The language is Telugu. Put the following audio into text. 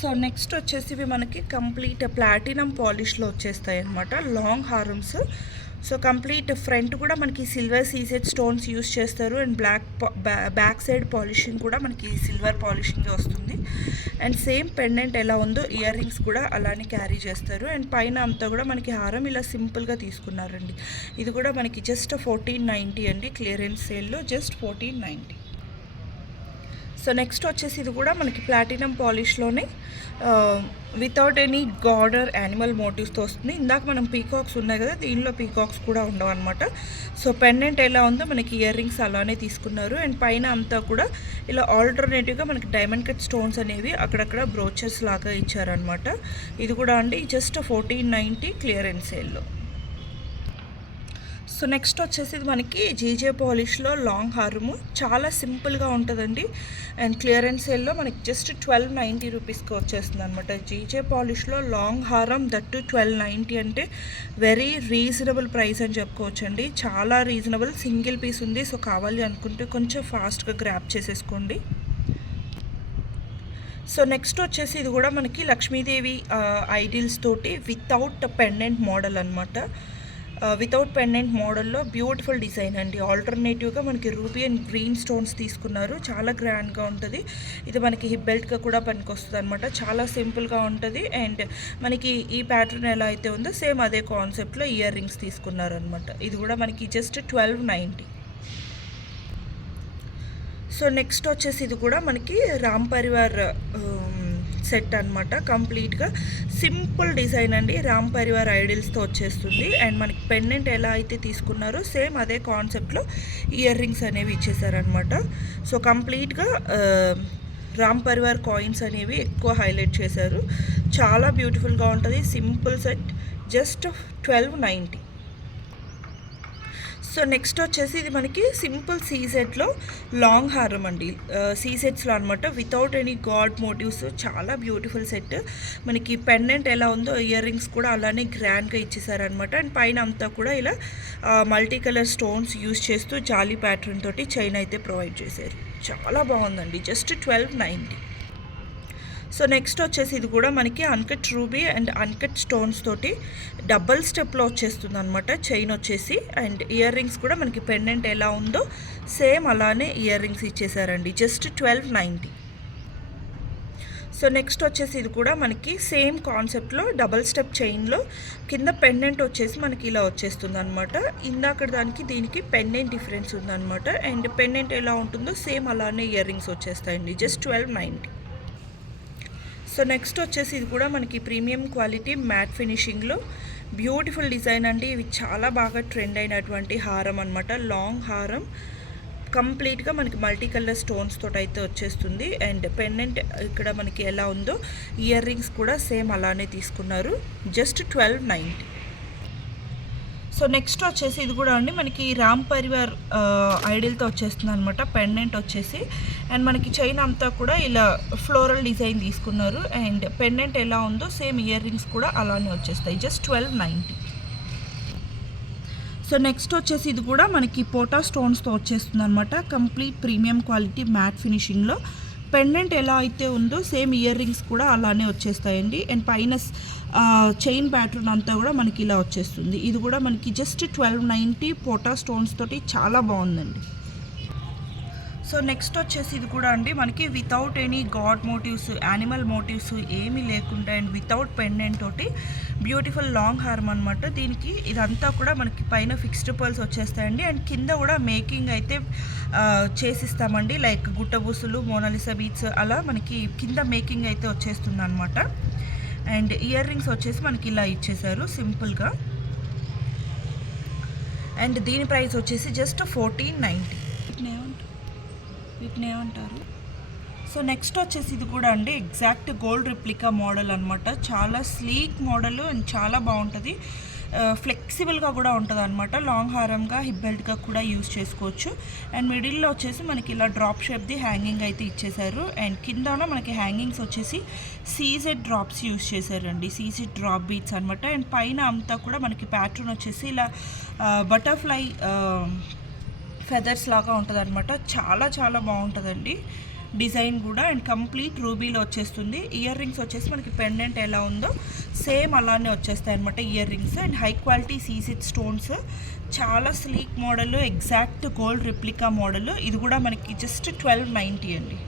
సో నెక్స్ట్ వచ్చేసి ఇవి మనకి కంప్లీట్ ప్లాటినం పాలిష్లో వచ్చేస్తాయి అనమాట, లాంగ్ హారమ్స్. సో కంప్లీట్ ఫ్రంట్ కూడా మనకి సిల్వర్ సీజెడ్ స్టోన్స్ యూస్ చేస్తారు అండ్ బ్యాక్ సైడ్ పాలిషింగ్ కూడా మనకి సిల్వర్ పాలిషింగ్ వస్తుంది. అండ్ సేమ్ పెండెంట్ ఎలా ఉందో ఇయర్ రింగ్స్ కూడా అలానే క్యారీ చేస్తారు. అండ్ పైన అంతా కూడా మనకి హారం ఇలా సింపుల్గా తీసుకున్నారండి. ఇది కూడా మనకి జస్ట్ 1490 అండి, క్లియరెన్స్ సేల్లో జస్ట్ 1490. సో నెక్స్ట్ వచ్చేసి ఇది కూడా మనకి ప్లాటినం పాలిష్లోనే వితౌట్ ఎనీ గార్డర్ యానిమల్ మోటివ్స్తో వస్తుంది. ఇందాక మనం పీకాక్స్ ఉన్నాయి కదా, దీనిలో పీకాక్స్ కూడా ఉండవు అనమాట. సో పెండెంట్ ఎలా ఉందో మనకి ఇయర్ రింగ్స్ అలానే తీసుకున్నారు. అండ్ పైన అంతా కూడా ఇలా ఆల్టర్నేటివ్గా మనకి డైమండ్ కట్ స్టోన్స్ అనేవి అక్కడక్కడ బ్రోచెస్ లాగా ఇచ్చారనమాట. ఇది కూడా అండి జస్ట్ 1490 క్లియరెన్స్ సేల్లో. సో నెక్స్ట్ వచ్చేసి ఇది మనకి జీజే పాలిష్లో లాంగ్ హారము, చాలా సింపుల్గా ఉంటుందండి. అండ్ క్లియరెన్స్ సేల్లో మనకి జస్ట్ 1290 రూపీస్కి వచ్చేస్తుంది అనమాట. జీజే పాలిష్లో లాంగ్ హారం, దట్టు 1290 అంటే వెరీ రీజనబుల్ ప్రైస్ అని చెప్పుకోవచ్చండి, చాలా రీజనబుల్. సింగిల్ పీస్ ఉంది, సో కావాలి అనుకుంటే కొంచెం ఫాస్ట్గా గ్రాప్ చేసేసుకోండి. సో నెక్స్ట్ వచ్చేసి ఇది కూడా మనకి లక్ష్మీదేవి ఐడిల్స్ తోటి వితౌట్ పెండెంట్ మోడల్ అనమాట. వితౌట్ పెండెంట్ మోడల్లో బ్యూటిఫుల్ డిజైన్ అండి. ఆల్టర్నేటివ్గా మనకి రూబీ అండ్ గ్రీన్ స్టోన్స్ తీసుకున్నారు, చాలా గ్రాండ్గా ఉంటుంది. ఇది మనకి హిప్ బెల్ట్గా కూడా పనికొస్తుంది అనమాట, చాలా సింపుల్గా ఉంటుంది. అండ్ మనకి ఈ ప్యాటర్న్ ఎలా అయితే ఉందో సేమ్ అదే కాన్సెప్ట్లో ఇయర్ రింగ్స్ తీసుకున్నారనమాట. ఇది కూడా మనకి జస్ట్ 1290. సో నెక్స్ట్ వచ్చేసి ఇది కూడా మనకి రామ్ పరివార్ సెట్ అనమాట. కంప్లీట్గా సింపుల్ డిజైన్ అండి, రామ్ పరివార్ ఐడిల్స్తో వచ్చేస్తుంది. అండ్ మనకి పెండెంట్ ఎలా అయితే తీసుకున్నారో సేమ్ అదే కాన్సెప్ట్లో ఇయర్ రింగ్స్ అనేవి ఇచ్చేసారనమాట. సో కంప్లీట్గా రామ్ పరివార్ కాయిన్స్ అనేవి ఎక్కువ హైలైట్ చేశారు, చాలా బ్యూటిఫుల్గా ఉంటుంది. Simple set just 1290. So next వచ్చేసి ఇది మనకి సింపుల్ సీసెట్లో లాంగ్ హారం అండి, సీసెట్స్లో అనమాట, వితౌట్ ఎనీ గాడ్ మోటివ్స్, చాలా బ్యూటిఫుల్ సెట్. మనకి పెండెంట్ ఎలా ఉందో ఇయర్ రింగ్స్ కూడా అలానే గ్రాండ్గా ఇచ్చేసారనమాట. అండ్ పైన అంతా కూడా ఇలా మల్టీ కలర్ స్టోన్స్ యూస్ చేస్తూ జాలీ ప్యాటర్న్ తోటి చైన్ అయితే ప్రొవైడ్ చేశారు, చాలా బాగుందండి, జస్ట్ 1290. సో నెక్స్ట్ వచ్చేసి ఇది కూడా మనకి uncut ruby and uncut stones తోటి డబల్ స్టెప్లో వచ్చేస్తుంది అనమాట చైన్ వచ్చేసి. అండ్ ఇయర్ రింగ్స్ కూడా మనకి పెండెంట్ ఎలా ఉందో సేమ్ అలానే ఇయర్ రింగ్స్ ఇచ్చేసారండి, జస్ట్ 1290. సో నెక్స్ట్ వచ్చేసి ఇది కూడా మనకి సేమ్ కాన్సెప్ట్లో డబల్ స్టెప్ చైన్లో కింద పెండెంట్ వచ్చేసి మనకి ఇలా వచ్చేస్తుంది అనమాట. ఇందాక దానికి దీనికి పెండెంట్ డిఫరెన్స్ ఉందన్నమాట. అండ్ పెండెంట్ ఎలా ఉంటుందో సేమ్ అలానే ఇయర్ రింగ్స్ వచ్చేస్తాయండి, జస్ట్ 1290. సో నెక్స్ట్ వచ్చేసి ఇది కూడా మనకి ప్రీమియం క్వాలిటీ మ్యాట్ ఫినిషింగ్లో బ్యూటిఫుల్ డిజైన్ అండి. ఇవి చాలా బాగా ట్రెండ్ అయినటువంటి హారం అనమాట, లాంగ్ హారం. కంప్లీట్గా మనకి మల్టీ కలర్ స్టోన్స్ తోటి అయితే వచ్చేస్తుంది. అండ్ పెండెంట్ ఇక్కడ మనకి ఎలా ఉందో ఇయర్ రింగ్స్ కూడా సేమ్ అలానే తీసుకున్నారు, జస్ట్ 1290. సో నెక్స్ట్ వచ్చేసి ఇది కూడా అండి మనకి రామ్ పరివార్ ఐడిల్తో వచ్చేస్తుంది అనమాట, పెండెంట్ వచ్చేసి. అండ్ మనకి చైన్ అంతా కూడా ఇలా ఫ్లోరల్ డిజైన్ తీసుకున్నారు. అండ్ పెండెంట్ ఎలా ఉందో సేమ్ ఇయర్ రింగ్స్ కూడా అలానే వచ్చేస్తాయి, జస్ట్ 1290. సో నెక్స్ట్ వచ్చేసి ఇది కూడా మనకి పోటా స్టోన్స్తో వచ్చేస్తుంది అనమాట, కంప్లీట్ ప్రీమియం క్వాలిటీ మ్యాట్ ఫినిషింగ్లో. పెండెంట్ ఎలా అయితే ఉందో సేమ్ ఇయర్ రింగ్స్ కూడా అలానే వచ్చేస్తాయండి. అండ్ పైన చైన్ ప్యాటర్న్ అంతా కూడా మనకి ఇలా వచ్చేస్తుంది. ఇది కూడా మనకి జస్ట్ 1290 పోటా స్టోన్స్ తోటి చాలా బాగుందండి. సో నెక్స్ట్ వచ్చేసి ఇది కూడా అండి మనకి without any god motives, animal motives ఏమీ లేకుండా అండ్ వితౌట్ పెండెంట్ తోటి బ్యూటిఫుల్ లాంగ్ హార్మ్ అనమాట. దీనికి ఇదంతా కూడా మనకి పైన ఫిక్స్డ్ పర్ల్స్ వచ్చేస్తాయండి. అండ్ కింద కూడా మేకింగ్ అయితే చేసిస్తామండి, లైక్ గుట్టబూసులు, మోనాలిసా బీట్స్ అలా మనకి కింద మేకింగ్ అయితే వచ్చేస్తుంది అనమాట. అండ్ ఇయర్ రింగ్స్ వచ్చేసి మనకి ఇలా ఇచ్చేసారు సింపుల్గా. అండ్ దీని ప్రైస్ వచ్చేసి జస్ట్ 1490. వీటిని ఏమంటారు? సో నెక్స్ట్ వచ్చేసి ఇది కూడా అండి ఎగ్జాక్ట్ గోల్డ్ రిప్లికా మోడల్ అనమాట, చాలా స్లీక్ మోడల్ అండ్ చాలా బాగుంటుంది. ఫ్లెక్సిబుల్గా కూడా ఉంటుంది అనమాట, లాంగ్ హారంగా హిప్ బెల్ట్గా కూడా యూజ్ చేసుకోవచ్చు. అండ్ మిడిల్లో వచ్చేసి మనకి ఇలా డ్రాప్ షేప్ది హ్యాంగింగ్ అయితే ఇచ్చేసారు. అండ్ కిందన మనకి హ్యాంగింగ్స్ వచ్చేసి సీజెడ్ డ్రాప్స్ యూజ్ చేశారండి, సీజెడ్ డ్రాప్ బీట్స్ అనమాట. అండ్ పైన అంతా కూడా మనకి ప్యాటర్న్ వచ్చేసి ఇలా బటర్ఫ్లై ఫెదర్స్ లాగా ఉంటుంది అనమాట, చాలా చాలా బాగుంటుందండి. డిజైన్ కూడా అండ్ కంప్లీట్ రూబీలో వచ్చేస్తుంది. ఇయర్ రింగ్స్ వచ్చేసి మనకి పెండెంట్ ఎలా ఉందో సేమ్ అలానే వచ్చేస్తాయి అనమాట earrings. And high quality సీసెడ్ స్టోన్స్, చాలా sleek model, exact gold replica model. ఇది కూడా మనకి జస్ట్ 1290 అండి.